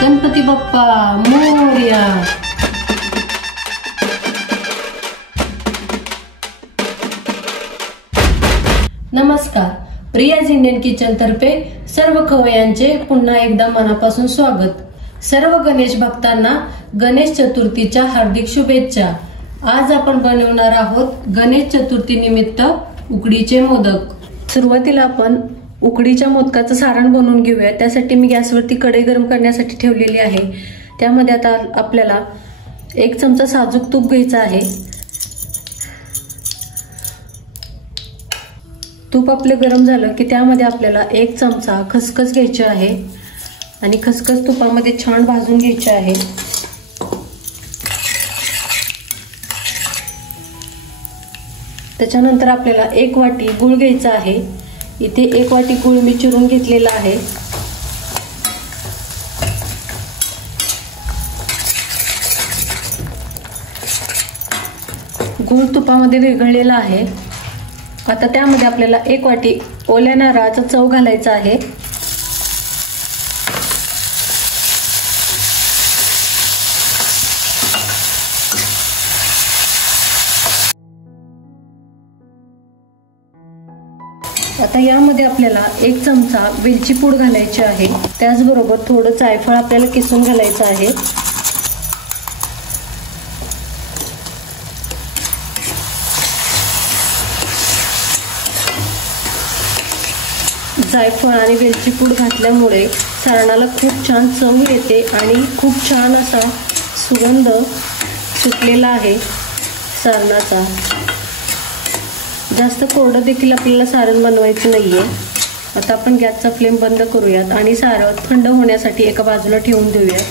गणपती बाप्पा मोरया। नमस्कार, Priya's Indian kitchen तर्फे सर्व खवय्यांचे पुन्हा एकदा मनापासून स्वागत। सर्व गणेश भक्तांना गणेश चतुर्थीच्या हार्दिक शुभेच्छा। आज आपण बनवणार आहोत गणेश चतुर्थी निमित्त उकडीचे मोदक। सुरुवातीला आपण उकडीच्या मोदकाचं सारण बनवून घेऊया। त्यासाठी मी गॅसवरती कढई गरम करण्यासाठी ठेवलेली आहे। त्यामध्ये आता आपल्याला 1 चमचा साजूक तूप घ्यायचं आहे। तूप आपले गरम झालं की त्यामध्ये आपल्याला 1 चमचा खसखस घ्यायची आहे आणि खसखस तुपामध्ये छान भाजून घ्यायची आहे। त्याच्यानंतर आपल्याला 1 वाटी गूळ घ्यायचा आहे। इथे 1 वाटी गूळ मी चिरून घेतलेला आहे। गूळ तुपामध्ये विरघळलेला आहे। आता त्यामध्ये आपल्याला 1 वाटी ओल्या नारळाचा चव घालायचा आहे। आता यामध्ये आपल्याला 1 चमचा वेलची पूड घालायची आहे। त्याचबरोबर थोडं जायफळ आपल्याला किसून घालायचं आहे। जायफळ आणि वेलची पूड घातल्यामुळे सारणाला खूप छान चव येते आणि खूप छान असा सुगंध सुटलेला आहे सारणाचा। जास्त कोरडं देखील आपल्याला सारण बनवायचं नाहीये। आता आपण गॅसचा फ्लेम बंद करूयात आणि सारण थंड होण्यासाठी एका बाजूला ठेवून देऊयात।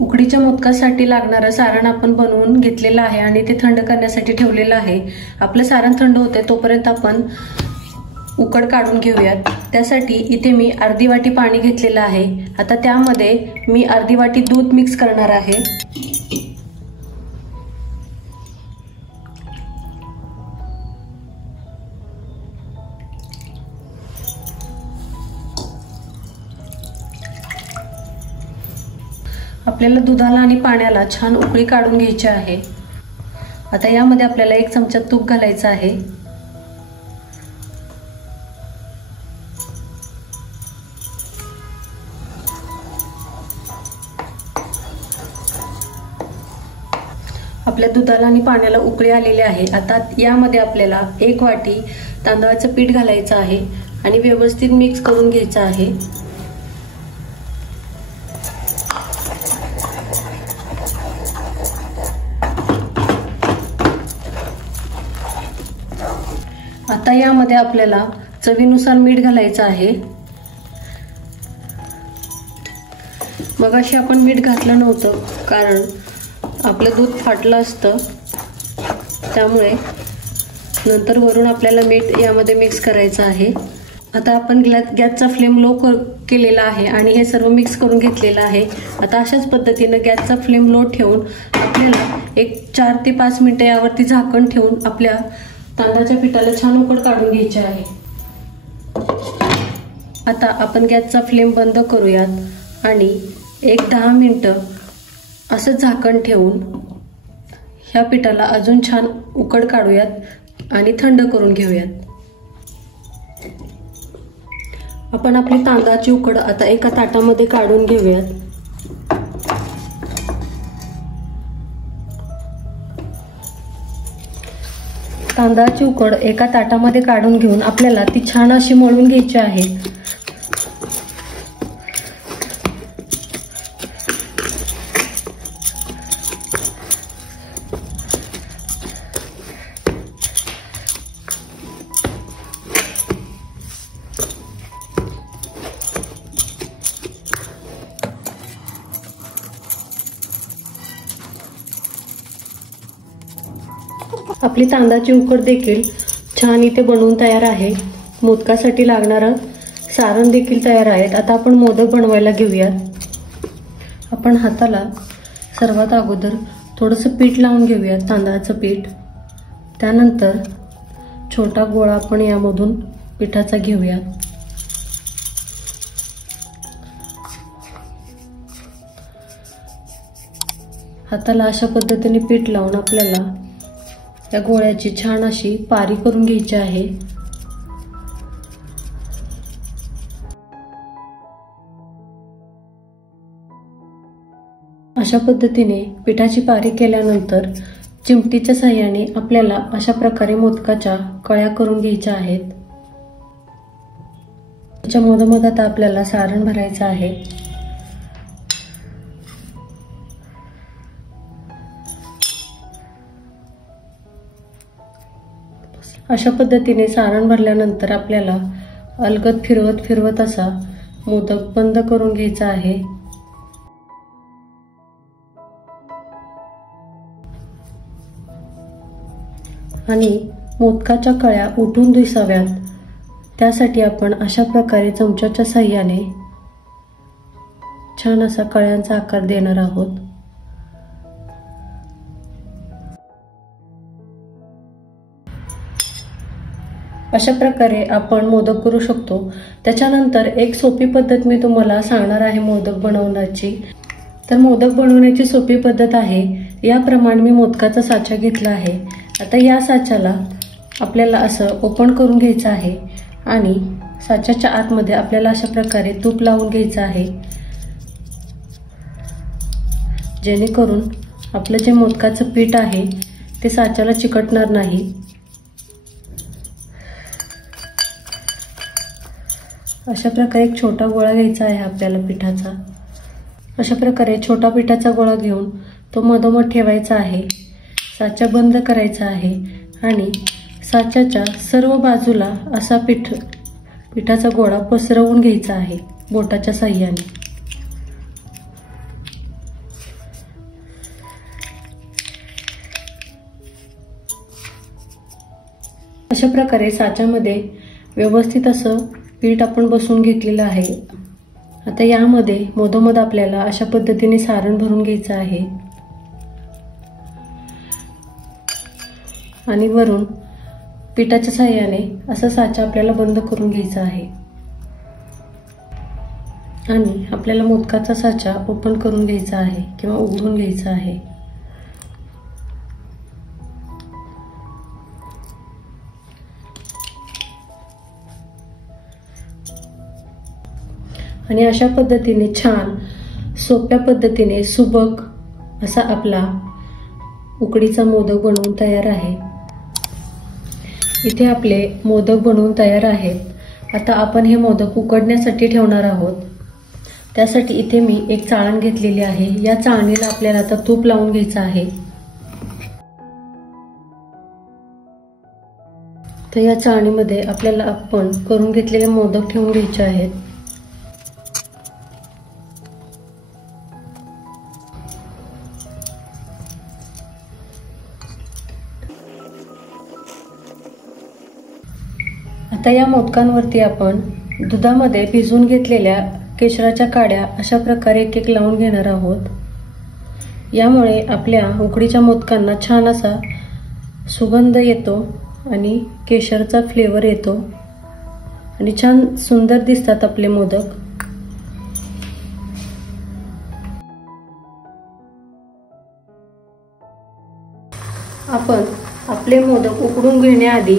उकडीच्या मोदकासाठी लागणारं सारण आपण बनवून घेतलेलं आहे आणि ते थंड करण्यासाठी ठेवलेलं आहे। आपलं सारण थंड होते तोपर्यंत आपण उकड काढून घेऊयात। त्यासाठी इथे मी अर्धी वाटी पाणी घेतलेलं आहे। आता त्यामध्ये मी अर्धी वाटी दूध मिक्स करणार आहे। आपल्याला दुधाला आणि पाण्याला छान उकळी काढून घ्यायची आहे। आता यामध्ये आपल्याला 1 चमचा तूप घालायचं आहे। आपल्या दुधाला आणि पाण्याला उकळी आलेली आहे। आता यामध्ये आपल्याला 1 वाटी तांदळाचं पीठ घालायचं आहे आणि व्यवस्थित मिक्स करून घ्यायचं आहे। आता यामध्ये आपल्याला चवीनुसार मीठ घालायचं आहे। मगाशी आपण मीठ घातलं नव्हतं कारण आपलं दूध फाटलं असतं, त्यामुळे नंतर वरून आपल्याला मीठ यामध्ये मिक्स करायचं आहे। आता आपण गॅसचा फ्लेम लो केलेला आहे आणि हे सर्व मिक्स करून घेतलेलं आहे। आता अशाच पद्धतीने गॅसचा फ्लेम लो ठेवून आपल्याला एक 4 ते 5 मिनिटं यावरती झाकण ठेवून आपल्या तांदळाच्या पिठाला छान उकड काढून घ्यायची आहे। आता आपण गॅसचा फ्लेम बंद करूयात आणि 10 मिनिटं असं झाकण ठेवून ह्या पिठाला अजून छान उकड काढूयात आणि थंड करून घेऊयात। आपण आपली तांदळाची उकड आता एका ताटामध्ये काढून घेऊयात। तांदळाची उकड एका ताटामध्ये काढून घेऊन आपल्याला ती छान अशी मळून घ्यायची आहे। आपली तांदळाची उकड देखील छान इथे बनवून तयार आहे। मोदकासाठी लागणारं सारण देखील तयार आहे। आता आपण मोदक बनवायला घेऊयात। आपण हाताला सर्वात अगोदर थोडंसं पीठ लावून घेऊयात, तांदळाचं पीठ। त्यानंतर छोटा गोळा आपण यामधून पिठाचा घेऊयात हाताला अशा पद्धतीने पीठ लावून आपल्याला या गोळ्याची छान अशी पारी करून घ्यायची आहे। अशा पद्धतीने पिठाची पारी केल्यानंतर चिमटीच्या साहाय्याने आपल्याला अशा प्रकारे मोदकाच्या कळ्या करून घ्यायच्या आहेत। त्याच्या मधोमध आता आपल्याला सारण भरायचं आहे। अशा पद्धतीने सारण भरल्यानंतर आपल्याला अलगद फिरवत असा मोदक बंद करून घ्यायचा आहे। आणि मोदकाच्या कळ्या उठून दिसाव्यात त्यासाठी आपण अशा प्रकारे चमच्याच्या साहाय्याने छान असा कळ्यांचा आकार देणार आहोत। अशा प्रकारे आपण मोदक करू शकतो। त्याच्यानंतर एक सोपी पद्धत मी तुम्हाला सांगणार आहे मोदक बनवण्याची। तर मोदक बनवण्याची सोपी पद्धत आहे, याप्रमाणे मी मोदकाचा साचा घेतला आहे। आता या साच्याला आपल्याला असं ओपन करून घ्यायचं आहे आणि साच्याच्या आतमध्ये आपल्याला अशा प्रकारे तूप लावून घ्यायचं आहे, जेणेकरून आपलं जे मोदकाचं पीठ आहे ते साच्याला चिकटणार नाही। अशा प्रकारे एक छोटा गोळा घ्यायचा आहे आपल्याला पिठाचा। अशा प्रकारे छोटा पिठाचा गोळा घेऊन तो मधोमध ठेवायचा आहे, साचा बंद करायचा आहे आणि साच्याच्या सर्व बाजूला असा पिठाचा गोळा पसरवून घ्यायचा आहे बोटाच्या साहाय्याने। अशा प्रकारे साच्यामध्ये व्यवस्थित असं पीठ आपण बसवून घेतलेलं आहे। आता यामध्ये मधोमध आपल्याला अशा पद्धतीने सारण भरून घ्यायचं आहे आणि वरून पिठाच्या साहाय्याने असा साचा आपल्याला बंद करून घ्यायचा आहे आणि आपल्याला मोदकाचा साचा ओपन करून घ्यायचा आहे किंवा उघडून घ्यायचा आहे। आणि अशा पद्धतीने छान सोप्या पद्धतीने सुबक असा आपला उकडीचा मोदक बनवून तयार आहे। इथे आपले मोदक बनवून तयार आहेत। आता आपण हे मोदक उकडण्यासाठी ठेवणार आहोत। त्यासाठी इथे मी एक चाळण घेतलेली आहे। या चाळणीला आपल्याला आता तूप लावून घ्यायचं आहे। तर या चाळणीमध्ये आपल्याला आपण करून घेतलेले मोदक ठेवून घ्यायचे आहेत। आता या मोदकांवरती आपण दुधामध्ये भिजवून घेतलेल्या केशराच्या काड्या अशा प्रकारे एक एक लावून घेणार आहोत। यामुळे आपल्या उकडीच्या मोदकांना छान असा सुगंध येतो आणि केशरचा फ्लेवर येतो आणि छान सुंदर दिसतात आपले मोदक। आपण आपले मोदक उकडून घेण्याआधी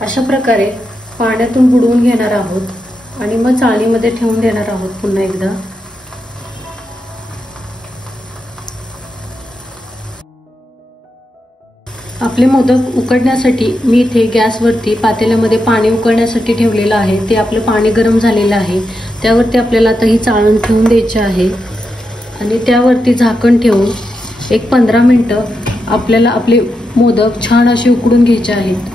अशा प्रकारे पाण्यातून बुडवून घेणार आहोत आणि मग चाळणीमध्ये ठेवून देणार आहोत पुन्हा एकदा। आपले मोदक उकडण्यासाठी मी इथे गॅसवरती पातेल्यामध्ये पाणी उकळण्यासाठी ठेवलेलं आहे। ते आपलं पाणी गरम झालेलं आहे, त्यावरती आपल्याला आता ही चाळण ठेवून द्यायची आहे आणि त्यावरती झाकण ठेवून एक 15 मिनिटं आपल्याला आपले मोदक छान असे उकडून घ्यायचे आहेत।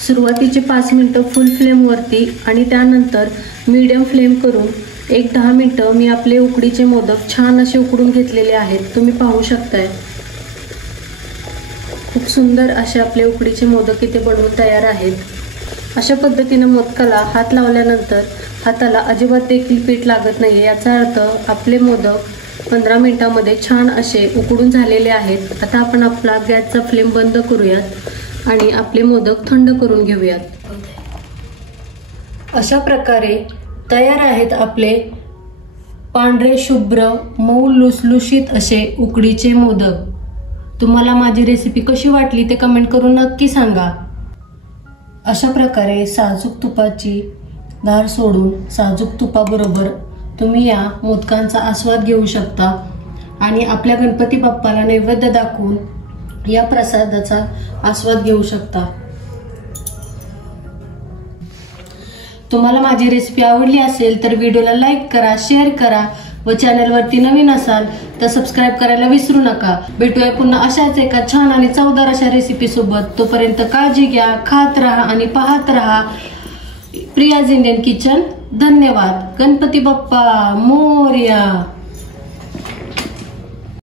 सुरुवातीचे 5 मिनिटं फुल फ्लेमवरती आणि त्यानंतर मीडियम फ्लेम करून एक 10 मिनिटं मी आपले उकडीचे मोदक छान असे उकडून घेतलेले आहेत। तुम्ही पाहू शकताय खूप सुंदर असे आपले उकडीचे मोदक इथे बनवून तयार आहेत। अशा पद्धतीने मोदकाला हात लावल्यानंतर हाताला अजिबात देखील पीठ लागत नाही। याचा अर्थ आपले मोदक 15 मिनिटांमध्ये छान असे उकडून झालेले आहेत। आता आपण आपला गॅसचा फ्लेम बंद करूयात आणि आपले मोदक थंड करून घेऊयात। अशा प्रकारे तयार आहेत आपले पांढरे शुभ्र मऊ लुसलुशीत असे उकडीचे मोदक। तुम्हाला माझी रेसिपी कशी वाटली ते कमेंट करून नक्की सांगा। अशा प्रकारे साजूक तुपाची धार सोडून साजूक तुपाबरोबर तुम्ही या मोदकांचा आस्वाद घेऊ शकता आणि आपल्या गणपती बाप्पाला नैवेद्य दाखवून या प्रसादाचा आस्वाद घेऊ शकता। तुम्हाला माझी रेसिपी आवडली असेल तर व्हिडिओला लाईक करा, शेअर करा व चॅनलवरती नवीन असाल तर सबस्क्राईब करायला विसरू नका। भेटूया पुन्हा अशाच एका छान आणि चवदार अशा रेसिपी सोबत। तोपर्यंत काळजी घ्या, खात राहा आणि पाहत राहा प्रियाज इंडियन किचन। धन्यवाद। गणपती बाप्पा मोरया।